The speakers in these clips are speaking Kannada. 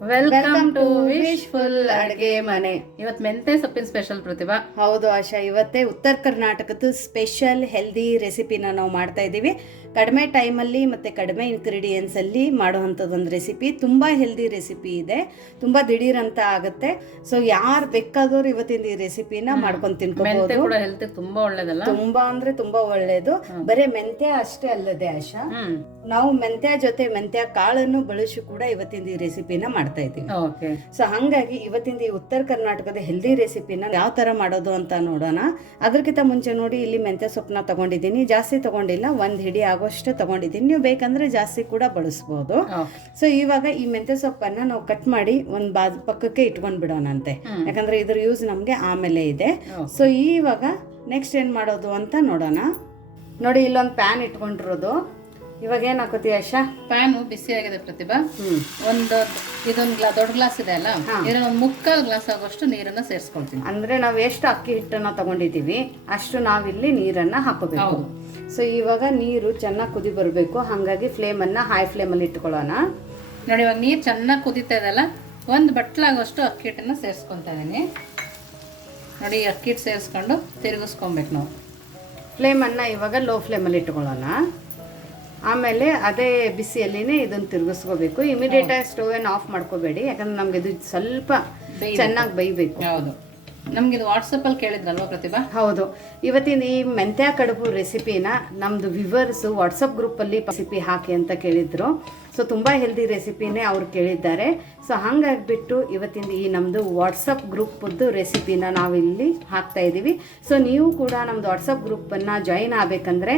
ವೆಲ್ಕಮ್ ಟು ವಿಶ್ಫುಲ್ ಅಡ್ಗೆ ಮನೆ. ಇವತ್ತು ಮೆಂತೆ ಸೊಪ್ಪಿನ ಸ್ಪೆಷಲ್ ಪ್ರತಿಭಾ. ಹೌದು ಆಶಾ, ಇವತ್ತೇ ಉತ್ತರ ಕರ್ನಾಟಕದ ಸ್ಪೆಷಲ್ ಹೆಲ್ದಿ ರೆಸಿಪಿನ ನಾವು ಮಾಡ್ತಾ ಇದ್ದೀವಿ. ಕಡಿಮೆ ಟೈಮಲ್ಲಿ ಮತ್ತು ಕಡಿಮೆ ಇಂಗ್ರೀಡಿಯೆಂಟ್ಸಲ್ಲಿ ಮಾಡುವಂಥದ್ದೊಂದು ರೆಸಿಪಿ. ತುಂಬ ಹೆಲ್ದಿ ರೆಸಿಪಿ ಇದೆ, ತುಂಬ ದಿಢೀರಂತ ಆಗುತ್ತೆ. ಸೊ ಯಾರು ಬೇಕಾದವ್ರು ಇವತ್ತಿನ ಈ ರೆಸಿಪಿನ ಮಾಡ್ಕೊಂಡು ತಿನ್ಕೋಬಹುದು. ಕೂಡ ಹೆಲ್ತ್ ತುಂಬಾ ಒಳ್ಳೇದಲ್ಲ, ತುಂಬಾ ಅಂದ್ರೆ ತುಂಬಾ ಒಳ್ಳೇದು. ಬರೀ ಮೆಂತ್ಯ ಅಷ್ಟೇ ಅಲ್ಲದೆ ಆಶಾ, ನಾವು ಮೆಂತ್ಯ ಜೊತೆ ಮೆಂತ್ಯ ಕಾಳನ್ನು ಬಳಸಿ ಕೂಡ ಇವತ್ತಿನ ಈ ರೆಸಿಪಿನ ಮಾಡ್ತಾ ಇದ್ದೀವಿ. ಸೊ ಹಂಗಾಗಿ ಇವತ್ತಿನ ಈ ಉತ್ತರ ಕರ್ನಾಟಕದ ಹೆಲ್ದಿ ರೆಸಿಪಿನ ಯಾವ ತರ ಮಾಡೋದು ಅಂತ ನೋಡೋಣ. ಅದಕ್ಕಿಂತ ಮುಂಚೆ ನೋಡಿ, ಇಲ್ಲಿ ಮೆಂತ್ಯ ಸೊಪ್ಪನ್ನ ತಗೊಂಡಿದ್ದೀನಿ. ಜಾಸ್ತಿ ತಗೊಂಡಿಲ್ಲ, 1 ಹಿಡಿ ಆಗೋಷ್ಟು ತಗೊಂಡಿದ್ದೀನಿ. ನೀವು ಬೇಕಂದ್ರೆ ಜಾಸ್ತಿ ಕೂಡ ಬಳಸಬಹುದು. ಸೊ ಇವಾಗ ಈ ಮೆಂತ್ಯ ಸೊಪ್ಪನ್ನ ನಾವು ಕಟ್ ಮಾಡಿ ಒಂದು ಪಕ್ಕಕ್ಕೆ ಇಟ್ಕೊಂಡ್ ಬಿಡೋಣಂತೆ, ಯಾಕಂದ್ರೆ ಇದ್ರ ಯೂಸ್ ನಮ್ಗೆ ಆಮೇಲೆ ಇದೆ. ಸೊ ಇವಾಗ ನೆಕ್ಸ್ಟ್ ಏನ್ ಮಾಡೋದು ಅಂತ ನೋಡೋಣ. ನೋಡಿ, ಇಲ್ಲೊಂದು ಪ್ಯಾನ್ ಇಟ್ಕೊಂಡಿರೋದು. ಇವಾಗ ಏನ್ ಹಾಕೋತಿ ಆಶಾ? ಪ್ಯಾನು ಬಿಸಿ ಆಗಿದೆ ಪ್ರತಿಭಾ. ಇದೊಂದು ದೊಡ್ಡ ಗ್ಲಾಸ್ ಇದೆ ಅಲ್ಲ, ಇದನ್ನ 1/4 ಗ್ಲಾಸ್ ಆಗೋಷ್ಟು ನೀರನ್ನ ಸೇರಿಸ್ಕೊಳ್ತೀನಿ. ಅಂದ್ರೆ ನಾವು ಎಷ್ಟು ಅಕ್ಕಿ ಹಿಟ್ಟನ್ನ ತಗೊಂಡಿದೀವಿ ಅಷ್ಟು ನಾವಿಲ್ಲಿ ನೀರನ್ನ ಹಾಕೋಬೇಕು. ಸೊ ಇವಾಗ ನೀರು ಚೆನ್ನಾಗಿ ಕುದಿ ಬರಬೇಕು. ಹಾಗಾಗಿ ಫ್ಲೇಮನ್ನ ಹೈ ಫ್ಲೇಮಲ್ಲಿ ಇಟ್ಕೊಳ್ಳೋಣ. ನೋಡಿ, ಇವಾಗ ನೀರು ಚೆನ್ನಾಗಿ ಕುದೀತಾ ಇದೆಲ್ಲ, 1 ಬಟ್ಲಾಗೋಷ್ಟು ಅಕ್ಕಿ ಹಿಟ್ಟನ್ನ ಸೇರಿಸ್ಕೊತಾ ಇದೀನಿ. ನೋಡಿ, ಅಕ್ಕಿ ಹಿಟ್ಟು ಸೇರಿಸ್ಕೊಂಡು ತಿರುಗಿಸ್ಕೊಬೇಕು ನಾವು. ಫ್ಲೇಮನ್ನ ಇವಾಗ ಲೋ ಫ್ಲೇಮಲ್ಲಿ ಇಟ್ಕೊಳ್ಳೋಣ. ಆಮೇಲೆ ಅದೇ ಬಿಸಿಯಲ್ಲಿನೇ ಇದನ್ನು ತಿರುಗಿಸ್ಕೋಬೇಕು. ಇಮಿಡಿಯೇಟ್ ಆಗಿ ಸ್ಟವ್ ಏನು ಆಫ್ ಮಾಡ್ಕೋಬೇಡಿ, ಯಾಕಂದ್ರೆ ನಮ್ಗೆ ಇದು ಸ್ವಲ್ಪ ಚೆನ್ನಾಗಿ ಬೇಯಬೇಕು. ಹೌದು, ನಮ್ಗೆ ಇದು ವಾಟ್ಸಪ್ಪಲ್ಲಿ ಕೇಳಿದ್ರಲ್ವಾ ಪ್ರತಿಭಾ? ಹೌದು, ಇವತ್ತಿನ ಈ ಮೆಂತ್ಯ ಕಡುಬು ರೆಸಿಪಿನ ನಮ್ದು ವಿವರ್ಸ್ ವಾಟ್ಸಪ್ ಗ್ರೂಪಲ್ಲಿ ರೆಸಿಪಿ ಹಾಕಿ ಅಂತ ಕೇಳಿದ್ರು. ಸೊ ತುಂಬ ಹೆಲ್ದಿ ರೆಸಿಪಿನೇ ಅವ್ರು ಕೇಳಿದ್ದಾರೆ. ಸೊ ಹಾಗಾಗಿಬಿಟ್ಟು ಇವತ್ತಿನ ಈ ನಮ್ಮದು ವಾಟ್ಸಪ್ ಗ್ರೂಪದ್ದು ರೆಸಿಪಿನ ನಾವಿಲ್ಲಿ ಹಾಕ್ತಾ ಇದ್ದೀವಿ. ಸೊ ನೀವು ಕೂಡ ನಮ್ಮದು ವಾಟ್ಸಪ್ ಗ್ರೂಪನ್ನು ಜಾಯಿನ್ ಆಗಬೇಕಂದ್ರೆ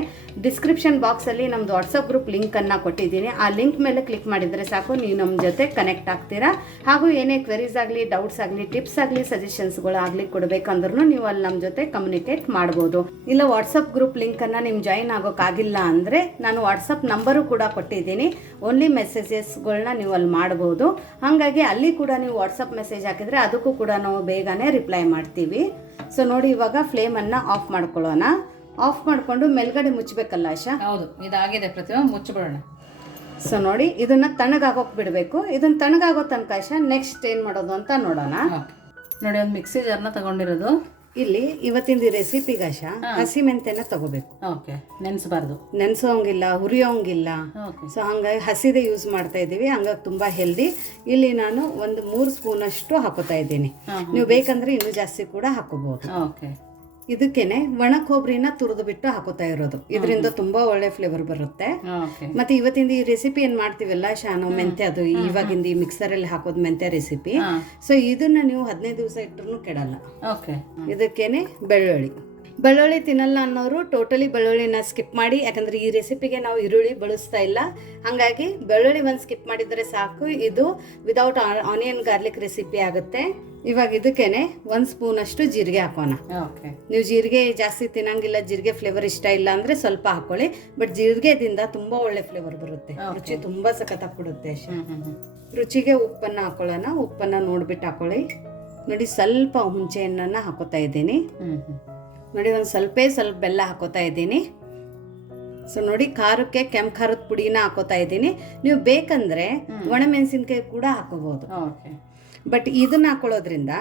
ಡಿಸ್ಕ್ರಿಪ್ಷನ್ ಬಾಕ್ಸಲ್ಲಿ ನಮ್ಮದು ವಾಟ್ಸಪ್ ಗ್ರೂಪ್ ಲಿಂಕನ್ನು ಕೊಟ್ಟಿದ್ದೀನಿ. ಆ ಲಿಂಕ್ ಮೇಲೆ ಕ್ಲಿಕ್ ಮಾಡಿದರೆ ಸಾಕು, ನೀವು ನಮ್ಮ ಜೊತೆ ಕನೆಕ್ಟ್ ಆಗ್ತೀರಾ. ಹಾಗೂ ಏನೇ ಕ್ವೆರೀಸ್ ಆಗಲಿ, ಡೌಟ್ಸ್ ಆಗಲಿ, ಟಿಪ್ಸ್ ಆಗಲಿ, ಸಜೆಷನ್ಸ್ಗಳು ಆಗಲಿ ಕೊಡಬೇಕಂದ್ರೂ ನೀವು ಅಲ್ಲಿ ನಮ್ಮ ಜೊತೆ ಕಮ್ಯುನಿಕೇಟ್ ಮಾಡ್ಬೋದು. ಇಲ್ಲ ವಾಟ್ಸಪ್ ಗ್ರೂಪ್ ಲಿಂಕನ್ನು ನಿಮ್ಗೆ ಜಾಯಿನ್ ಆಗೋಕ್ಕಾಗಿಲ್ಲ ಅಂದರೆ ನಾನು ವಾಟ್ಸಪ್ ನಂಬರು ಕೂಡ ಕೊಟ್ಟಿದ್ದೀನಿ. ಓನ್ಲಿ ಮೆಸೇಜಸ್ಗಳನ್ನ ನೀವು ಅಲ್ಲಿ ಮಾಡ್ಬೋದು. ಹಾಗಾಗಿ ಅಲ್ಲಿ ಕೂಡ ನೀವು ವಾಟ್ಸಪ್ ಮೆಸೇಜ್ ಹಾಕಿದರೆ ಅದಕ್ಕೂ ಕೂಡ ನಾವು ಬೇಗನೆ ರಿಪ್ಲೈ ಮಾಡ್ತೀವಿ. ಸೊ ನೋಡಿ, ಇವಾಗ ಫ್ಲೇಮನ್ನು ಆಫ್ ಮಾಡ್ಕೊಳ್ಳೋಣ. ಆಫ್ ಮಾಡಿಕೊಂಡು ಮೇಲ್ಗಡೆ ಮುಚ್ಚಬೇಕಲ್ಲ ಆಶಾ? ಹೌದು, ಇದಾಗಿದೆ ಪ್ರತಿಭಾ, ಮುಚ್ಚಿಬಿಡೋಣ. ಸೊ ನೋಡಿ, ಇದನ್ನ ತಣ್ಣಗಾಗೋಕೆ ಬಿಡಬೇಕು. ಇದನ್ನ ತಣ್ಣಗಾಗೋ ತನಕ ಆಶಾ ನೆಕ್ಸ್ಟ್ ಏನು ಮಾಡೋದು ಅಂತ ನೋಡೋಣ. ನೋಡಿ, ಒಂದು ಮಿಕ್ಸಿ ಜಾರ್ನ ತಗೊಂಡಿರೋದು. ಇಲ್ಲಿ ಇವತ್ತಿನ ರೆಸಿಪಿಗೆ ಆಶಾ ಹಸಿ ಮೆಂತೆನ ತಗೋಬೇಕು. ನೆನೆಸಬಾರ್ದು, ನೆನೆಸೋಂಗಿಲ್ಲ, ಹುರಿಯೋಂಗಿಲ್ಲ. ಸೊ ಹಂಗಾಗಿ ಹಸಿದೇ ಯೂಸ್ ಮಾಡ್ತಾ ಇದ್ದೀವಿ. ಹಂಗಾಗಿ ತುಂಬಾ ಹೆಲ್ದಿ. ಇಲ್ಲಿ ನಾನು ಒಂದು 3 ಸ್ಪೂನ್ ಅಷ್ಟು ಹಾಕೋತಾ ಇದ್ದೀನಿ. ನೀವು ಬೇಕಂದ್ರೆ ಇನ್ನೂ ಜಾಸ್ತಿ ಕೂಡ ಹಾಕೋಬಹುದು. ಇದಕ್ಕೇನೆ ಒಣ ಕೊಬ್ಬರಿನ ತುರಿದು ಬಿಟ್ಟು ಹಾಕೋತಾ ಇರೋದು. ಇದರಿಂದ ತುಂಬಾ ಒಳ್ಳೆ ಫ್ಲೇವರ್ ಬರುತ್ತೆ. ಮತ್ತೆ ಇವತ್ತಿಂದ ಈ ರೆಸಿಪಿ ಏನ್ ಮಾಡ್ತೀವಲ್ಲ ಶಾನು ಮೆಂತ್ಯ, ಅದು ಇವಾಗಿಂದ ಈ ಮಿಕ್ಸರ್ ಅಲ್ಲಿ ಹಾಕೋದು ಮೆಂತ್ಯ ರೆಸಿಪಿ. ಸೊ ಇದನ್ನ ನೀವು 15 ದಿವಸ ಇಟ್ಟರು ಕೆಡಲ್ಲ. ಇದಕ್ಕೇನೆ ಬೆಳ್ಳುಳ್ಳಿ ತಿನ್ನಲ್ಲ ಅನ್ನೋರು ಟೋಟಲಿ ಬೆಳ್ಳುಳ್ಳಿನ ಸ್ಕಿಪ್ ಮಾಡಿ, ಯಾಕಂದ್ರೆ ಈ ರೆಸಿಪಿಗೆ ನಾವು ಈರುಳ್ಳಿ ಬಳಸ್ತಾ ಇಲ್ಲ. ಹಾಗಾಗಿ ಬೆಳ್ಳುಳ್ಳಿ ಒಂದು ಸ್ಕಿಪ್ ಮಾಡಿದರೆ ಸಾಕು. ಇದು ವಿದೌಟ್ ಆನಿಯನ್ ಗಾರ್ಲಿಕ್ ರೆಸಿಪಿ ಆಗುತ್ತೆ. ಇವಾಗ ಇದಕ್ಕೇನೆ 1 ಸ್ಪೂನ್ ಅಷ್ಟು ಜೀರಿಗೆ ಹಾಕೋಣ. ನೀವು ಜೀರಿಗೆ ಜಾಸ್ತಿ ತಿನ್ನಂಗಿಲ್ಲ, ಜೀರಿಗೆ ಫ್ಲೇವರ್ ಇಷ್ಟ ಇಲ್ಲ ಅಂದ್ರೆ ಸ್ವಲ್ಪ ಹಾಕೊಳ್ಳಿ. ಬಟ್ ಜೀರಿಗೆದಿಂದ ತುಂಬಾ ಒಳ್ಳೆ ಫ್ಲೇವರ್ ಬರುತ್ತೆ, ರುಚಿ ತುಂಬಾ ಸಖತ್ತಾಗಿ ಕೊಡುತ್ತೆ. ರುಚಿಗೆ ಉಪ್ಪನ್ನ ಹಾಕೊಳ್ಳೋಣ. ಉಪ್ಪನ್ನ ನೋಡ್ಬಿಟ್ಟು ಹಾಕೊಳ್ಳಿ. ನೋಡಿ, ಸ್ವಲ್ಪ ಹುಣಸೆ ಹಣ್ಣನ್ನ ಹಾಕೋತಾ ಇದ್ದೀನಿ. ನೋಡಿ, ಒಂದು ಸ್ವಲ್ಪ ಬೆಲ್ಲ ಹಾಕೋತಾ ಇದ್ದೀನಿ. ಸೊ ನೋಡಿ, ಖಾರಕ್ಕೆ ಕೆಂಪು ಖಾರದ ಪುಡಿನ ಹಾಕೋತಾ ಇದ್ದೀನಿ. ನೀವು ಬೇಕಂದ್ರೆ ಒಣಮೆಣಸಿನ್ಕಾಯಿ ಕೂಡ ಹಾಕೋಬಹುದು. ಬಟ್ ಇದನ್ನ ಹಾಕೊಳ್ಳೋದ್ರಿಂದ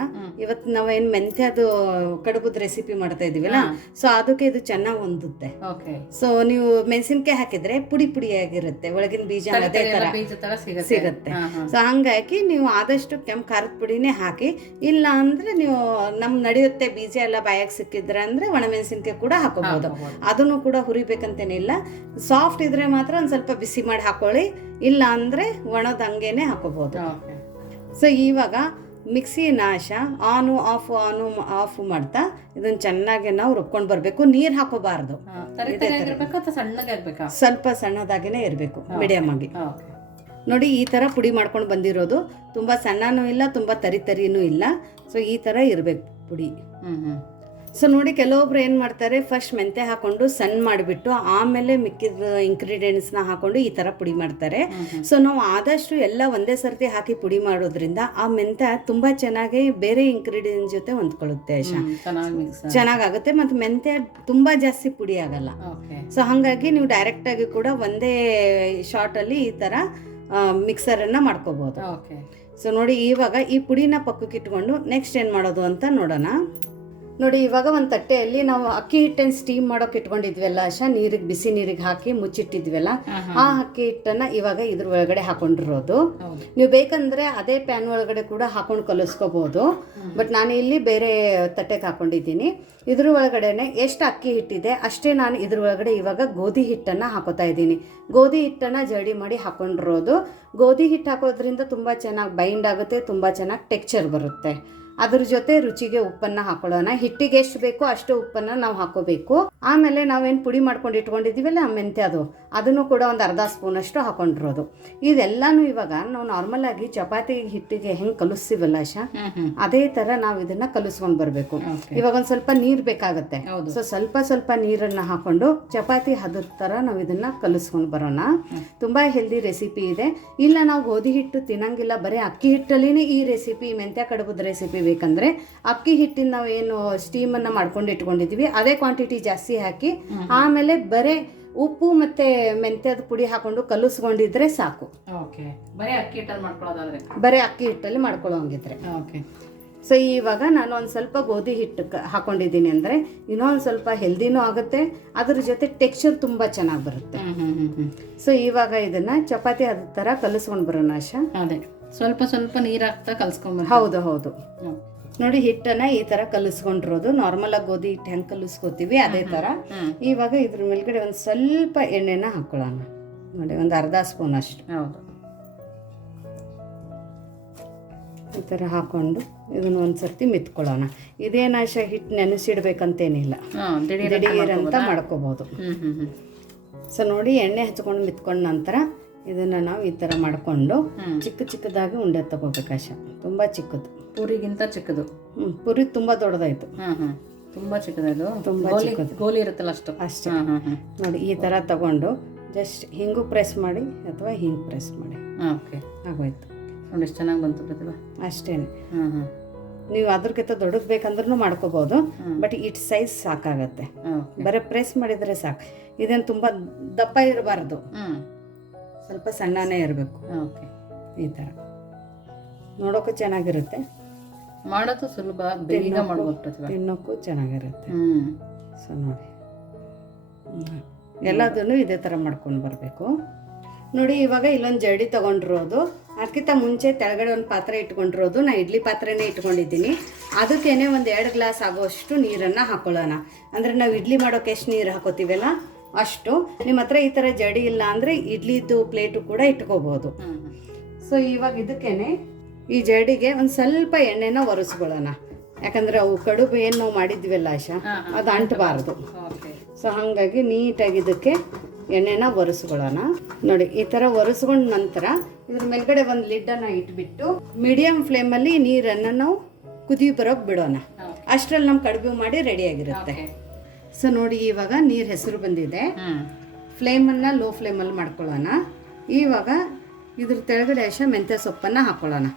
ಇವತ್ತು ನಾವೇನ್ ಮೆಂತ್ಯದು ಕಡುಬುದ ರೆಸಿಪಿ ಮಾಡ್ತಾ ಇದೀವಲ್ಲ, ಸೊ ಅದಕ್ಕೆ ಇದು ಚೆನ್ನಾಗಿ ಹೊಂದುತ್ತೆ. ಸೊ ನೀವು ಮೆಣಸಿನ್ಕಾಯಿ ಹಾಕಿದ್ರೆ ಪುಡಿ ಪುಡಿಯಾಗಿರುತ್ತೆ, ಒಳಗಿನ ಬೀಜ ಅದೇ ತರ ಸಿಗುತ್ತೆ. ಸೊ ಹಂಗಾಗಿ ನೀವು ಆದಷ್ಟು ಕೆಂಪು ಖಾರದ ಪುಡಿನೇ ಹಾಕಿ. ಇಲ್ಲ ಅಂದ್ರೆ ನೀವು ನಮ್ಗೆ ನಡೆಯುತ್ತೆ, ಬೀಜ ಎಲ್ಲ ಬಾಯಾಗಿ ಸಿಕ್ಕಿದ್ರೆ ಅಂದ್ರೆ ಒಣಮೆಣಸಿನ್ಕಾಯಿ ಕೂಡ ಹಾಕೋಬಹುದು. ಅದನ್ನು ಕೂಡ ಹುರಿಬೇಕಂತೇನಿಲ್ಲ. ಸಾಫ್ಟ್ ಇದ್ರೆ ಮಾತ್ರ ಒಂದ್ ಸ್ವಲ್ಪ ಬಿಸಿ ಮಾಡಿ ಹಾಕೊಳ್ಳಿ, ಇಲ್ಲ ಅಂದ್ರೆ ಒಣದ ಹಂಗೇನೆ ಹಾಕೋಬಹುದು. ಸೊ ಇವಾಗ ಮಿಕ್ಸಿ ನಾಶ ಆನು ಆಫ್ ಮಾಡ್ತಾ ಇದನ್ನ ಚೆನ್ನಾಗಿ ನಾವು ರುಬ್ಕೊಂಡು ಬರಬೇಕು. ನೀರು ಹಾಕೋಬಾರ್ದು, ಸ್ವಲ್ಪ ಸಣ್ಣದಾಗಿನೇ ಇರಬೇಕು, ಮೀಡಿಯಮ್ ಆಗಿ. ನೋಡಿ, ಈ ತರ ಪುಡಿ ಮಾಡ್ಕೊಂಡು ಬಂದಿರೋದು. ತುಂಬಾ ಸಣ್ಣನೂ ಇಲ್ಲ, ತುಂಬಾ ತರಿನೂ ಇಲ್ಲ. ಸೊ ಈ ತರ ಇರಬೇಕು ಪುಡಿ. ಸೊ ನೋಡಿ, ಕೆಲವೊಬ್ರು ಏನು ಮಾಡ್ತಾರೆ, ಫಸ್ಟ್ ಮೆಂತೆ ಹಾಕೊಂಡು ಸಣ್ಣ ಮಾಡಿಬಿಟ್ಟು ಆಮೇಲೆ ಮಿಕ್ಕಿದ ಇಂಗ್ರೀಡಿಯೆಂಟ್ಸ್ನ ಹಾಕೊಂಡು ಈ ಥರ ಪುಡಿ ಮಾಡ್ತಾರೆ. ಸೊ ನಾವು ಆದಷ್ಟು ಎಲ್ಲ ಒಂದೇ ಸರ್ತಿ ಹಾಕಿ ಪುಡಿ ಮಾಡೋದ್ರಿಂದ ಆ ಮೆಂತೆ ತುಂಬ ಚೆನ್ನಾಗಿ ಬೇರೆ ಇಂಗ್ರೀಡಿಯೆಂಟ್ಸ್ ಜೊತೆ ಹೊಂದ್ಕೊಳ್ಳುತ್ತೆ, ಚೆನ್ನಾಗಾಗುತ್ತೆ. ಮತ್ತು ಮೆಂತೆ ತುಂಬ ಜಾಸ್ತಿ ಪುಡಿ ಆಗಲ್ಲ. ಸೊ ಹಾಗಾಗಿ ನೀವು ಡೈರೆಕ್ಟಾಗಿ ಕೂಡ ಒಂದೇ ಶಾರ್ಟಲ್ಲಿ ಈ ಥರ ಮಿಕ್ಸರನ್ನು ಮಾಡ್ಕೋಬೋದು. ಸೊ ನೋಡಿ ಇವಾಗ ಈ ಪುಡಿನ ಪಕ್ಕಕ್ಕೆ ಇಟ್ಕೊಂಡು ನೆಕ್ಸ್ಟ್ ಏನು ಮಾಡೋದು ಅಂತ ನೋಡೋಣ. ನೋಡಿ ಇವಾಗ ಒಂದು ತಟ್ಟೆಯಲ್ಲಿ ನಾವು ಅಕ್ಕಿ ಹಿಟ್ಟನ್ನು ಸ್ಟೀಮ್ ಮಾಡೋಕೆ ಇಟ್ಕೊಂಡಿದ್ವಲ್ಲ ಆಶಾ, ನೀರಿಗೆ ಬಿಸಿ ನೀರಿಗೆ ಹಾಕಿ ಮುಚ್ಚಿಟ್ಟಿದ್ವಲ್ಲ, ಆ ಅಕ್ಕಿ ಹಿಟ್ಟನ್ನು ಇವಾಗ ಇದ್ರ ಒಳಗಡೆ ಹಾಕೊಂಡಿರೋದು. ನೀವು ಬೇಕಂದ್ರೆ ಅದೇ ಪ್ಯಾನ್ ಒಳಗಡೆ ಕೂಡ ಹಾಕೊಂಡು ಕಲಿಸ್ಕೋಬಹುದು, ಬಟ್ ನಾನು ಇಲ್ಲಿ ಬೇರೆ ತಟ್ಟೆಗೆ ಹಾಕೊಂಡಿದ್ದೀನಿ. ಇದ್ರ ಒಳಗಡೆನೆ ಎಷ್ಟು ಅಕ್ಕಿ ಹಿಟ್ಟಿದೆ ಅಷ್ಟೇ ನಾನು ಇದ್ರ ಒಳಗಡೆ ಇವಾಗ ಗೋಧಿ ಹಿಟ್ಟನ್ನು ಹಾಕೋತಾ ಇದ್ದೀನಿ. ಗೋಧಿ ಹಿಟ್ಟನ್ನು ಜಡಿ ಮಾಡಿ ಹಾಕೊಂಡಿರೋದು. ಗೋಧಿ ಹಿಟ್ಟು ಹಾಕೋದ್ರಿಂದ ತುಂಬ ಚೆನ್ನಾಗಿ ಬೈಂಡ್ ಆಗುತ್ತೆ, ತುಂಬ ಚೆನ್ನಾಗಿ ಟೆಕ್ಸ್ಚರ್ ಬರುತ್ತೆ. ಅದ್ರ ಜೊತೆ ರುಚಿಗೆ ಉಪ್ಪನ್ನು ಹಾಕೊಳ್ಳೋಣ. ಹಿಟ್ಟಿಗೆ ಎಷ್ಟು ಬೇಕೋ ಅಷ್ಟು ಉಪ್ಪನ್ನು ನಾವು ಹಾಕೋಬೇಕು. ಆಮೇಲೆ ನಾವೇನು ಪುಡಿ ಮಾಡ್ಕೊಂಡು ಇಟ್ಕೊಂಡಿದ್ದೀವಲ್ಲ ಮೆಂತ್ಯ, ಅದನ್ನು ಕೂಡ ಒಂದು ಅರ್ಧ ಸ್ಪೂನಷ್ಟು ಹಾಕೊಂಡಿರೋದು. ಇದೆಲ್ಲನೂ ಇವಾಗ ನಾವು ನಾರ್ಮಲ್ ಆಗಿ ಚಪಾತಿ ಹಿಟ್ಟಿಗೆ ಹೆಂಗೆ ಕಲಿಸ್ತೀವಲ್ಲ ಆಶಾ, ಅದೇ ಥರ ನಾವು ಇದನ್ನ ಕಲಿಸ್ಕೊಂಡು ಬರಬೇಕು. ಇವಾಗ ಒಂದು ಸ್ವಲ್ಪ ನೀರು ಬೇಕಾಗುತ್ತೆ. ಸೊ ಸ್ವಲ್ಪ ನೀರನ್ನು ಹಾಕೊಂಡು ಚಪಾತಿ ಹದದ ಥರ ನಾವು ಇದನ್ನ ಕಲಿಸ್ಕೊಂಡು ಬರೋಣ. ತುಂಬ ಹೆಲ್ದಿ ರೆಸಿಪಿ ಇದೆ. ಇಲ್ಲ ನಾವು ಗೋಧಿ ಹಿಟ್ಟು ತಿನ್ನಂಗಿಲ್ಲ, ಬರೀ ಅಕ್ಕಿ ಹಿಟ್ಟಲ್ಲಿನೇ ಈ ರೆಸಿಪಿ ಮೆಂತ್ಯ ಕಡುಬುದ ರೆಸಿಪಿ ಬೇಕಂದ್ರೆ ಅಕ್ಕಿ ಹಿಟ್ಟಿನ ನಾವು ಏನು ಸ್ಟೀಮನ್ನು ಮಾಡ್ಕೊಂಡು ಇಟ್ಕೊಂಡಿದ್ದೀವಿ ಅದೇ ಕ್ವಾಂಟಿಟಿ ಜಾಸ್ತಿ ಹಾಕಿ ಆಮೇಲೆ ಬರೀ ಉಪ್ಪು ಮತ್ತೆ ಮೆಂತ್ಯದ ಪುಡಿ ಹಾಕೊಂಡು ಕಲಿಸ್ಕೊಂಡಿದ್ರೆ ಸಾಕು. ಬರೀ ಅಕ್ಕಿ ಹಿಟ್ಟಲ್ಲಿ ಮಾಡ್ಕೊಳ್ಳೋದಾದ್ರೆ, ಬರೀ ಅಕ್ಕಿ ಹಿಟ್ಟಲ್ಲಿ ಮಾಡ್ಕೊಳ್ಳೋಂಗಿದ್ರೆ. ಸೊ ಇವಾಗ ನಾನು ಒಂದು ಸ್ವಲ್ಪ ಗೋಧಿ ಹಿಟ್ಟು ಹಾಕೊಂಡಿದ್ದೀನಿ ಅಂದರೆ ಇನ್ನೊಂದು ಸ್ವಲ್ಪ ಹೆಲ್ದಿನೂ ಆಗುತ್ತೆ, ಅದ್ರ ಜೊತೆ ಟೆಕ್ಸ್ಚರ್ ತುಂಬ ಚೆನ್ನಾಗಿ ಬರುತ್ತೆ. ಸೊ ಇವಾಗ ಇದನ್ನ ಚಪಾತಿ ಅದ ಥರ ಕಲಿಸ್ಕೊಂಡು ಬರೋಣ ಆಶಾ. ಅದೇ ಸ್ವಲ್ಪ ನೀರು ಹಾಕ್ತಾ ಕಲಿಸ್ಕೊಂಬ. ಹೌದು ನೋಡಿ ಹಿಟ್ಟನ್ನ ಈ ತರ ಕಲಿಸ್ಕೊಂಡಿರೋದು. ನಾರ್ಮಲ್ ಆಗಿ ಗೋಧಿ ಹಿಟ್ಟು ಹೆಂಗೆ ಕಲಿಸ್ಕೋತೀವಿ ಅದೇ ತರ. ಇವಾಗ ಇದ್ರ ಮೇಲ್ಗಡೆ ಒಂದು ಸ್ವಲ್ಪ ಎಣ್ಣೆನ ಹಾಕೊಳ್ಳೋಣ. ನೋಡಿ ಒಂದು ಅರ್ಧ ಸ್ಪೂನ್ ಅಷ್ಟು. ಈ ಥರ ಹಾಕೊಂಡು ಇದನ್ನು ಒಂದ್ಸರ್ತಿ ಮಿತ್ಕೊಳ್ಳೋಣ. ಇದೇನಾಶ ಹಿಟ್ಟು ನೆನೆಸಿಡ್ಬೇಕಂತೇನಿಲ್ಲ, ದಿಢೀರಂತ ಮಾಡ್ಕೋಬಹುದು. ಸೊ ನೋಡಿ ಎಣ್ಣೆ ಹಚ್ಕೊಂಡು ಮಿತ್ಕೊಂಡ ನಂತರ ಇದನ್ನು ನಾವು ಈ ಥರ ಮಾಡಿಕೊಂಡು ಚಿಕ್ಕದಾಗಿ ಉಂಡೆ ತಗೋಬೇಕಾಶ. ತುಂಬ ಚಿಕ್ಕದು, ಪೂರಿಗಿಂತ ಚಿಕ್ಕದು. ಪೂರಿ ತುಂಬ ದೊಡ್ಡದಾಯ್ತು. ತುಂಬ ಚಿಕ್ಕದು, ತುಂಬ ಚಿಕ್ಕದು, ಗೋಲಿ ಇರುತ್ತಲ್ಲ ಅಷ್ಟೇ. ನೋಡಿ ಈ ಥರ ತಗೊಂಡು ಜಸ್ಟ್ ಹಿಂಗೂ ಪ್ರೆಸ್ ಮಾಡಿ ಅಥವಾ ಹಿಂಗೆ ಪ್ರೆಸ್ ಮಾಡಿ ಆಗೋಯ್ತು. ನೋಡಿ ಎಷ್ಟು ಚೆನ್ನಾಗಿ ಬಂತು ಪ್ರತಿಭಾ. ಅಷ್ಟೇನೆ. ನೀವು ಅದ್ರಕ್ಕಿಂತ ದೊಡ್ಡದು ಬೇಕಂದ್ರೂ ಮಾಡ್ಕೋಬಹುದು, ಬಟ್ ಇಟ್ ಸೈಜ್ ಸಾಕಾಗತ್ತೆ. ಬರೀ ಪ್ರೆಸ್ ಮಾಡಿದರೆ ಸಾಕು. ಇದೇನು ತುಂಬ ದಪ್ಪ ಇರಬಾರ್ದು, ಸ್ವಲ್ಪ ಸಣ್ಣನೇ ಇರಬೇಕು. ಈ ಥರ ನೋಡೋಕ್ಕೂ ಚೆನ್ನಾಗಿರುತ್ತೆ, ಮಾಡೋದು ಸುಲಭ, ಬೇಗ ಮಾಡ್ಬೋದು, ತಿನ್ನೋಕ್ಕೂ ಚೆನ್ನಾಗಿರುತ್ತೆ. ಸೊ ನೋಡಿ ಎಲ್ಲದನ್ನು ಇದೇ ಥರ ಮಾಡ್ಕೊಂಡು ಬರಬೇಕು. ನೋಡಿ ಇವಾಗ ಇಲ್ಲೊಂದು ಜಡಿ ತೊಗೊಂಡಿರೋದು, ಅದಕ್ಕಿಂತ ಮುಂಚೆ ಕೆಳಗಡೆ ಒಂದು ಪಾತ್ರೆ ಇಟ್ಕೊಂಡಿರೋದು. ನಾನು ಇಡ್ಲಿ ಪಾತ್ರೆನೇ ಇಟ್ಕೊಂಡಿದ್ದೀನಿ. ಅದಕ್ಕೇನೆ ಒಂದು 2 ಗ್ಲಾಸ್ ಆಗೋಷ್ಟು ನೀರನ್ನು ಹಾಕೊಳ್ಳೋಣ. ಅಂದರೆ ನಾವು ಇಡ್ಲಿ ಮಾಡೋಕೆ ಎಷ್ಟು ನೀರು ಹಾಕೋತೀವಲ್ಲ ಅಷ್ಟು. ನಿಮ್ಮ ಹತ್ರ ಈ ಥರ ಜಡಿ ಇಲ್ಲ ಅಂದರೆ ಇಡ್ಲಿದ್ದು ಪ್ಲೇಟು ಕೂಡ ಇಟ್ಕೋಬೋದು. ಸೊ ಇವಾಗ ಇದಕ್ಕೇನೆ ಈ ಜಡಿಗೆ ಒಂದು ಸ್ವಲ್ಪ ಎಣ್ಣೆನ ಒರೆಸ್ಕೊಳ್ಳೋಣ. ಯಾಕಂದರೆ ಅವು ಕಡುಬು ಏನು ನಾವು ಮಾಡಿದ್ವಲ್ಲ ಆಶಾ, ಅದು ಅಂಟಬಾರ್ದು. ಸೊ ಹಾಗಾಗಿ ನೀಟಾಗಿ ಇದಕ್ಕೆ ಎಣ್ಣೆನ ಒರೆಸ್ಕೊಳ್ಳೋಣ. ನೋಡಿ ಈ ಥರ ಒರೆಸ್ಕೊಂಡ ನಂತರ ಇದ್ರ ಮೇಲ್ಗಡೆ ಒಂದು ಲಿಡ್ಡನ್ನು ಇಟ್ಬಿಟ್ಟು ಮೀಡಿಯಂ ಫ್ಲೇಮಲ್ಲಿ ನೀರನ್ನು ನಾವು ಕುದಿ ಬರೋಕೆ ಬಿಡೋಣ. ಅಷ್ಟರಲ್ಲಿ ನಮ್ಮ ಕಡುಬು ಮಾಡಿ ರೆಡಿಯಾಗಿರುತ್ತೆ. ಸೊ ನೋಡಿ ಇವಾಗ ನೀರು ಹೆಸರು ಬಂದಿದೆ. ಫ್ಲೇಮನ್ನು ಲೋ ಫ್ಲೇಮಲ್ಲಿ ಮಾಡ್ಕೊಳ್ಳೋಣ. ಇವಾಗ ಇದ್ರ ತೆಳಗಡೆ ಮೆಂತ್ಯ ಸೊಪ್ಪನ್ನು ಹಾಕೊಳ್ಳೋಣ.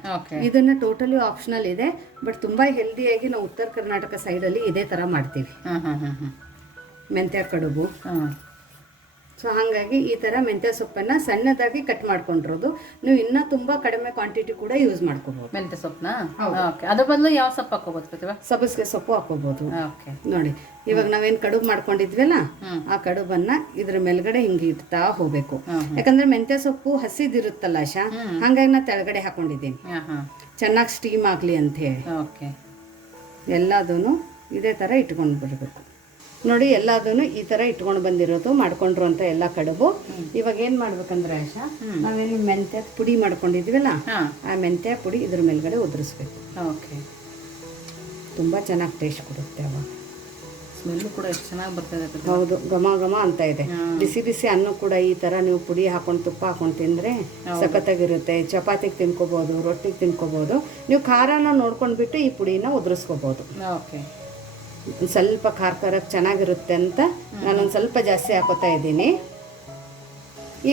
ಇದನ್ನು ಟೋಟಲಿ ಆಪ್ಷನಲ್ ಇದೆ, ಬಟ್ ತುಂಬ ಹೆಲ್ದಿಯಾಗಿ ನಾವು ಉತ್ತರ ಕರ್ನಾಟಕ ಸೈಡಲ್ಲಿ ಇದೇ ಥರ ಮಾಡ್ತೀವಿ ಮೆಂತ್ಯ ಕಡುಬು. ಸೊ ಹಾಗಾಗಿ ಈ ಥರ ಮೆಂತ್ಯ ಸೊಪ್ಪನ್ನು ಸಣ್ಣದಾಗಿ ಕಟ್ ಮಾಡ್ಕೊಂಡಿರೋದು. ನೀವು ಇನ್ನೂ ತುಂಬ ಕಡಿಮೆ ಕ್ವಾಂಟಿಟಿ ಕೂಡ ಯೂಸ್ ಮಾಡ್ಕೋಬಹುದು. ಮೆಂತ್ಯ ಸೊಪ್ಪನ್ನ ಅದ್ರ ಬದಲು ಯಾವ ಸೊಪ್ಪು ಹಾಕೋಬಹುದು ಪ್ರತಿಭಾ? ಸಬ್ಬಸಿಗೆ ಸೊಪ್ಪು ಹಾಕೋಬಹುದು. ನೋಡಿ ಇವಾಗ ನಾವೇನು ಕಡುಬು ಮಾಡ್ಕೊಂಡಿದ್ವಲ್ಲ ಆ ಕಡುಬನ್ನ ಇದ್ರ ಮೇಲ್ಗಡೆ ಹಿಂಗೆ ಇಡ್ತಾ ಹೋಗ್ಬೇಕು. ಯಾಕಂದ್ರೆ ಮೆಂತ್ಯ ಸೊಪ್ಪು ಹಸಿದಿರುತ್ತಲ್ಲ ಆಶಾ, ಹಂಗಾಗಿ ನಾ ತೆಳಗಡೆ ಹಾಕೊಂಡಿದ್ದೀನಿ ಚೆನ್ನಾಗಿ ಸ್ಟೀಮ್ ಆಗ್ಲಿ ಅಂತ ಹೇಳಿ. ಎಲ್ಲದೂ ಇದೇ ಥರ ಇಟ್ಕೊಂಡು ಬರಬೇಕು. ನೋಡಿ ಎಲ್ಲದನ್ನು ಈ ಥರ ಇಟ್ಕೊಂಡು ಬಂದಿರೋದು ಮಾಡ್ಕೊಂಡಿರುವಂಥ ಎಲ್ಲ ಕಡುಬು. ಇವಾಗ ಏನು ಮಾಡ್ಬೇಕಂದ್ರೆ ಆಶಾ, ನಾವೇನು ಮೆಂತ್ಯ ಪುಡಿ ಮಾಡ್ಕೊಂಡಿದ್ವಲ್ಲ ಆ ಮೆಂತ್ಯ ಪುಡಿ ಇದ್ರ ಮೇಲ್ಗಡೆ ಉದುರಿಸ್ಬೇಕು. ತುಂಬ ಚೆನ್ನಾಗಿ ಟೇಸ್ಟ್ ಕೊಡುತ್ತೆ. ಅವಾಗ ಸ್ಮೆಲ್ಲು ಕೂಡ ಎಷ್ಟು ಚೆನ್ನಾಗಿ ಬರ್ತದೆ. ಹೌದು, ಘಮ ಘಮ ಅಂತ ಇದೆ. ಬಿಸಿ ಬಿಸಿ ಅನ್ನ ಕೂಡ ಈ ಥರ ನೀವು ಪುಡಿ ಹಾಕೊಂಡು ತುಪ್ಪ ಹಾಕೊಂಡು ತಿಂದರೆ ಸಖತ್ತಾಗಿರುತ್ತೆ. ಚಪಾತಿಗೆ ತಿನ್ಕೋಬೋದು, ರೊಟ್ಟಿಗೆ ತಿನ್ಕೋಬೋದು. ನೀವು ಖಾರನ ನೋಡ್ಕೊಂಡ್ಬಿಟ್ಟು ಈ ಪುಡಿನ ಉದುರಿಸ್ಕೋಬೋದು. ಸ್ವಲ್ಪ ಖಾರಕ್ಕೆ ಚೆನ್ನಾಗಿರುತ್ತೆ ಅಂತ ನಾನೊಂದು ಸ್ವಲ್ಪ ಜಾಸ್ತಿ ಹಾಕೋತಾ ಇದ್ದೀನಿ.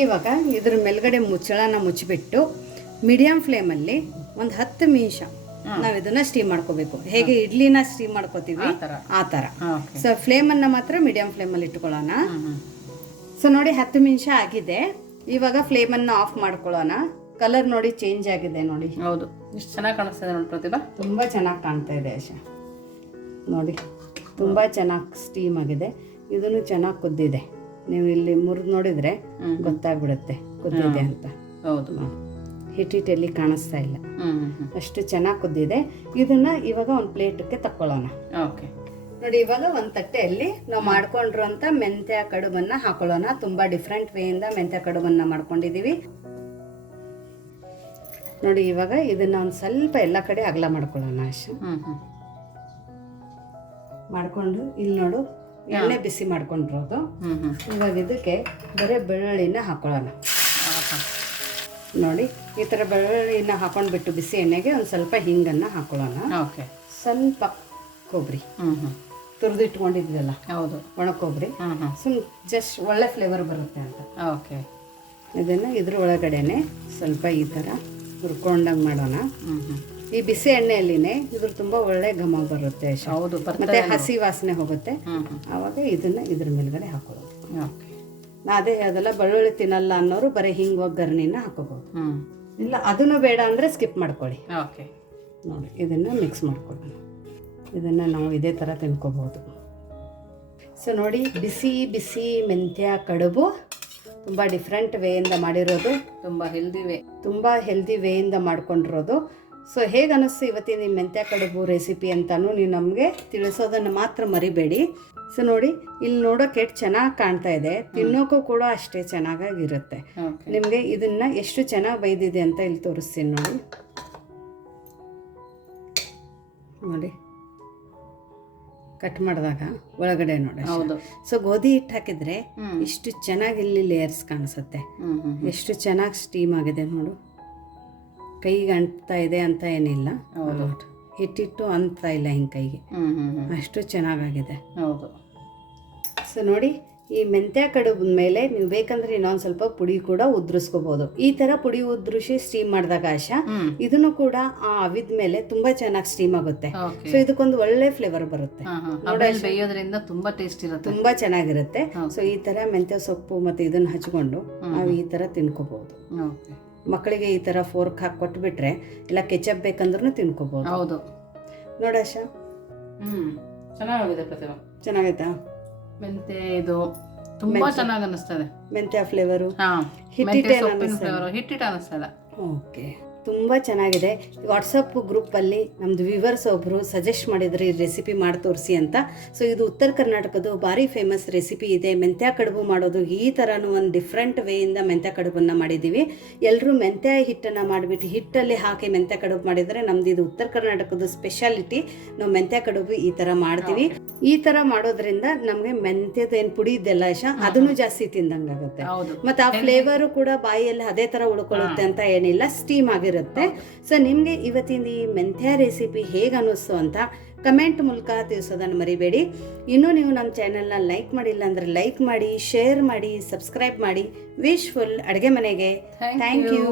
ಇವಾಗ ಇದ್ರ ಮೇಲ್ಗಡೆ ಮುಚ್ಚಳನ ಮುಚ್ಚಿಬಿಟ್ಟು ಮೀಡಿಯಂ ಫ್ಲೇಮಲ್ಲಿ ಒಂದು 10 ನಿಮಿಷ ನಾವು ಇದನ್ನ ಸ್ಟೀಮ್ ಮಾಡ್ಕೋಬೇಕು. ಹೇಗೆ ಇಡ್ಲಿನ ಸ್ಟೀಮ್ ಮಾಡ್ಕೋತೀವಿ ಆ ಥರ. ಸೊ ಫ್ಲೇಮನ್ನು ಮಾತ್ರ ಮೀಡಿಯಂ ಫ್ಲೇಮಲ್ಲಿ ಇಟ್ಕೊಳ್ಳೋಣ. ಸೊ ನೋಡಿ 10 ನಿಮಿಷ ಆಗಿದೆ. ಇವಾಗ ಫ್ಲೇಮನ್ನು ಆಫ್ ಮಾಡ್ಕೊಳ್ಳೋಣ. ಕಲರ್ ನೋಡಿ ಚೇಂಜ್ ಆಗಿದೆ ನೋಡಿ. ಹೌದು, ಇಷ್ಟು ಚೆನ್ನಾಗಿ ಕಾಣಿಸ್ತದೆ ನೋಡಿ ಪ್ರತಿಭಾ. ತುಂಬ ಚೆನ್ನಾಗಿ ಕಾಣ್ತಾ ಇದೆ ಆಶಾ ನೋಡಿ, ತುಂಬ ಚೆನ್ನಾಗಿ ಸ್ಟೀಮ್ ಆಗಿದೆ. ಇದನ್ನು ಚೆನ್ನಾಗಿ ಕುದ್ದಿದೆ. ನೀವು ಇಲ್ಲಿ ಮುರಿದು ನೋಡಿದರೆ ಗೊತ್ತಾಗ್ಬಿಡುತ್ತೆ ಕುದ್ದಿದೆ ಅಂತ. ಹೌದು, ಹಿಟ್ಟಿಟ್ಟಲ್ಲಿ ಕಾಣಿಸ್ತಾ ಇಲ್ಲ, ಅಷ್ಟು ಚೆನ್ನಾಗಿ ಕುದ್ದಿದೆ. ಇದನ್ನ ಇವಾಗ ಒಂದು ಪ್ಲೇಟ್ಗೆ ತಕ್ಕೊಳ್ಳೋಣ. ಓಕೆ ನೋಡಿ, ಇವಾಗ ಒಂದು ತಟ್ಟೆಯಲ್ಲಿ ನಾವು ಮಾಡ್ಕೊಂಡಿರುವಂಥ ಮೆಂತ್ಯ ಕಡುಬನ್ನ ಹಾಕೊಳ್ಳೋಣ. ತುಂಬ ಡಿಫ್ರೆಂಟ್ ವೇಯಿಂದ ಮೆಂತ್ಯ ಕಡುಬನ್ನ ಮಾಡ್ಕೊಂಡಿದ್ದೀವಿ ನೋಡಿ. ಇವಾಗ ಇದನ್ನ ಒಂದು ಸ್ವಲ್ಪ ಎಲ್ಲ ಕಡೆ ಅಗಲ ಮಾಡ್ಕೊಳ್ಳೋಣ ಆಶಾ. ಮಾಡ್ಕೊಂಡು ಇಲ್ಲಿ ನೋಡು, ಎಣ್ಣೆ ಬಿಸಿ ಮಾಡ್ಕೊಂಡಿರೋದು. ಇವಾಗ ಇದಕ್ಕೆ ಬರೀ ಬೆಳ್ಳುಳ್ಳಿನ ಹಾಕೊಳ್ಳೋಣ ನೋಡಿ. ಈ ಥರ ಬೆಳ್ಳುಳ್ಳಿನ ಹಾಕೊಂಡ್ಬಿಟ್ಟು ಬಿಸಿ ಎಣ್ಣೆಗೆ ಒಂದು ಸ್ವಲ್ಪ ಹಿಂಗನ್ನು ಹಾಕೊಳ್ಳೋಣ. ಓಕೆ, ಸ್ವಲ್ಪ ಕೊಬ್ಬರಿ ತುರಿದಿಟ್ಕೊಂಡಿದ್ವಲ್ಲ, ಹೌದು, ಒಣ ಕೊಬ್ಬರಿ, ಜಸ್ಟ್ ಒಳ್ಳೆ ಫ್ಲೇವರ್ ಬರುತ್ತೆ ಅಂತ. ಓಕೆ, ಇದನ್ನು ಇದ್ರ ಒಳಗಡೆನೆ ಸ್ವಲ್ಪ ಈ ಥರ ಹುರ್ಕೊಂಡಂಗೆ ಮಾಡೋಣ. ಈ ಬಿಸಿ ಎಣ್ಣೆಯಲ್ಲಿನೇ ಇದ್ರ ತುಂಬ ಒಳ್ಳೆ ಘಮ ಬರುತ್ತೆ. ಹೌದು, ಮತ್ತೆ ಹಸಿ ವಾಸನೆ ಹೋಗುತ್ತೆ. ಆವಾಗ ಇದನ್ನ ಇದ್ರ ಮೇಲ್ಗಡೆ ಹಾಕೊಳ್ಳೋದು. ಅದೇ ಅದೆಲ್ಲ ಬೆಳ್ಳುಳ್ಳಿ ತಿನ್ನಲ್ಲ ಅನ್ನೋರು ಬರೀ ಹಿಂಗೆ ಒಗ್ಗರಣೆನ ಹಾಕೋಬಹುದು. ಇಲ್ಲ ಅದನ್ನು ಬೇಡ ಅಂದರೆ ಸ್ಕಿಪ್ ಮಾಡ್ಕೊಳ್ಳಿ. ಓಕೆ ನೋಡಿ, ಇದನ್ನು ಮಿಕ್ಸ್ ಮಾಡ್ಕೊಳ್ಳೋಣ. ಇದನ್ನು ನಾವು ಇದೇ ಥರ ತಿನ್ಕೋಬಹುದು. ಸೊ ನೋಡಿ, ಬಿಸಿ ಬಿಸಿ ಮೆಂತ್ಯ ಕಡುಬು ತುಂಬ ಡಿಫ್ರೆಂಟ್ ವೇಯಿಂದ ಮಾಡಿರೋದು, ತುಂಬ ಹೆಲ್ದಿ ವೇಯಿಂದ ಮಾಡ್ಕೊಂಡಿರೋದು. ಸೊ ಹೇಗೆ ಅನ್ನಿಸ್ತು ಇವತ್ತಿನ ಈ ಮೆಂತ್ಯ ಕಡುಬು ರೆಸಿಪಿ ಅಂತಲೂ ನೀವು ನಮಗೆ ತಿಳಿಸೋದನ್ನು ಮಾತ್ರ ಮರಿಬೇಡಿ. ಸೊ ನೋಡಿ, ಇಲ್ಲಿ ನೋಡೋಕೆ ಎಷ್ಟು ಚೆನ್ನಾಗಿ ಕಾಣ್ತಾ ಇದೆ, ತಿನ್ನೋಕ್ಕೂ ಕೂಡ ಅಷ್ಟೇ ಚೆನ್ನಾಗಿರುತ್ತೆ. ನಿಮಗೆ ಇದನ್ನ ಎಷ್ಟು ಚೆನ್ನಾಗಿ ಬೈದಿದೆ ಅಂತ ಇಲ್ಲಿ ತೋರಿಸ್ತೀನಿ ನೋಡಿ. ನೋಡಿ, ಕಟ್ ಮಾಡಿದಾಗ ಒಳಗಡೆ ನೋಡಿ. ಸೊ ಗೋಧಿ ಹಿಟ್ಟು ಹಾಕಿದ್ರೆ ಇಷ್ಟು ಚೆನ್ನಾಗಿ ಇಲ್ಲಿ ಲೇಯರ್ಸ್ ಕಾಣಿಸುತ್ತೆ. ಎಷ್ಟು ಚೆನ್ನಾಗಿ ಸ್ಟೀಮ್ ಆಗಿದೆ ನೋಡು. ಕೈಗೆ ಅಂಟ್ತಾ ಇದೆ ಅಂತ ಏನಿಲ್ಲ, ಹಿಟ್ಟಿಟ್ಟು ಅಂಟ್ತಾ ಇಲ್ಲ ಹಿಂಗೆ ಕೈಗೆ, ಅಷ್ಟು ಚೆನ್ನಾಗಾಗಿದೆ. ಹೌದು. ಸೊ ನೋಡಿ, ಈ ಮೆಂತ್ಯ ಕಡುಬು ಮೇಲೆ ನೀವು ಬೇಕಂದ್ರೆ ಇನ್ನೊಂದು ಸ್ವಲ್ಪ ಪುಡಿ ಕೂಡ ಉದ್ರಿಸ್ಕೋಬಹುದು. ಈ ತರ ಪುಡಿ ಉದ್ರಿಸಿ ಸ್ಟೀಮ್ ಮಾಡಿದಾಗ ಆಶಾ ಇದನ್ನು ಕೂಡ ಆ ಅವಿದ ಮೇಲೆ ತುಂಬಾ ಚೆನ್ನಾಗಿ ಸ್ಟೀಮ್ ಆಗುತ್ತೆ. ಸೊ ಇದಕ್ಕೊಂದು ಒಳ್ಳೆ ಫ್ಲೇವರ್ ಬರುತ್ತೆ, ಬೇಯೋದ್ರಿಂದ ತುಂಬಾ ಟೇಸ್ಟ್ ಇರುತ್ತೆ, ತುಂಬಾ ಚೆನ್ನಾಗಿರುತ್ತೆ. ಸೊ ಈ ತರ ಮೆಂತ್ಯ ಸೊಪ್ಪು ಮತ್ತೆ ಇದನ್ನ ಹಚ್ಕೊಂಡು ನಾವು ಈ ತರ ತಿನ್ಕೋಬಹುದು. ಮಕ್ಕಳಿಗೆ ಈ ತರ ಫೋರ್ಕ್ ಹಾಕಿ ಕೊಟ್ಬಿಟ್ರೆ, ಇಲ್ಲ ಕೆಚಪ್ ಬೇಕಂದ್ರೂ ತಿನ್ಕೋಬಹುದು. ಹೌದು ನೋಡಾಶಾ, ಚೆನ್ನಾಗಿದೆ ಪ್ರತಿಭಾ. ಚೆನ್ನಾಗೈತಾ? ಮೆಂತ್ಯ ಇದು ತುಂಬಾ ಚೆನ್ನಾಗಿ ಅನಿಸ್ತದೆ. ಮೆಂತ್ಯ ಫ್ಲೇವರು ಹಿಟ್ಟಿಟ್ಟು ಅನಿಸ್ತದ. ಓಕೆ, ತುಂಬ ಚೆನ್ನಾಗಿದೆ. ವಾಟ್ಸಪ್ ಗ್ರೂಪಲ್ಲಿ ನಮ್ಮದು ವ್ಯೂವರ್ಸ್ ಒಬ್ಬರು ಸಜೆಸ್ಟ್ ಮಾಡಿದ್ರು ಈ ರೆಸಿಪಿ ಮಾಡಿ ತೋರಿಸಿ ಅಂತ. ಸೊ ಇದು ಉತ್ತರ ಕರ್ನಾಟಕದ್ದು ಭಾರಿ ಫೇಮಸ್ ರೆಸಿಪಿ ಇದೆ. ಮೆಂತ್ಯ ಕಡುಬು ಮಾಡೋದು ಈ ಥರನೂ ಒಂದು ಡಿಫ್ರೆಂಟ್ ವೇಯಿಂದ ಮೆಂತ್ಯ ಕಡುಬನ್ನು ಮಾಡಿದ್ದೀವಿ. ಎಲ್ಲರೂ ಮೆಂತ್ಯ ಹಿಟ್ಟನ್ನು ಮಾಡಿಬಿಟ್ಟು ಹಿಟ್ಟಲ್ಲಿ ಹಾಕಿ ಮೆಂತ್ಯ ಕಡುಬು ಮಾಡಿದರೆ ನಮ್ದು ಇದು ಉತ್ತರ ಕರ್ನಾಟಕದ ಸ್ಪೆಷಾಲಿಟಿ. ನಾವು ಮೆಂತ್ಯ ಕಡುಬು ಈ ಥರ ಮಾಡ್ತೀವಿ. ಈ ಥರ ಮಾಡೋದ್ರಿಂದ ನಮಗೆ ಮೆಂತ್ಯದ ಏನು ಪುಡಿ ಇದೆಲ್ಲ ಅದನ್ನು ಜಾಸ್ತಿ ತಿಂದಂಗಾಗುತ್ತೆ. ಮತ್ತು ಆ ಫ್ಲೇವರು ಕೂಡ ಬಾಯಿಯಲ್ಲಿ ಅದೇ ಥರ ಉಳ್ಕೊಳ್ಳುತ್ತೆ ಅಂತ ಏನಿಲ್ಲ, ಸ್ಟೀಮ್ ಆಗಿರುತ್ತೆ. ಸೊ ನಿಮಗೆ ಇವತ್ತಿನ ಈ ಮೆಂತ್ಯ ರೆಸಿಪಿ ಹೇಗೆ ಅನ್ನಿಸ್ತು ಅಂತ ಕಮೆಂಟ್ ಮೂಲಕ ತಿಳಿಸೋದನ್ನು ಮರಿಬೇಡಿ. ಇನ್ನೂ ನೀವು ನಮ್ಮ ಚಾನೆಲ್ನ ಲೈಕ್ ಮಾಡಿಲ್ಲ ಅಂದರೆ ಲೈಕ್ ಮಾಡಿ, ಶೇರ್ ಮಾಡಿ, ಸಬ್ಸ್ಕ್ರೈಬ್ ಮಾಡಿ. ವಿಶ್ಫುಲ್ ಅಡುಗೆ ಮನೆಗೆ ಥ್ಯಾಂಕ್ ಯು.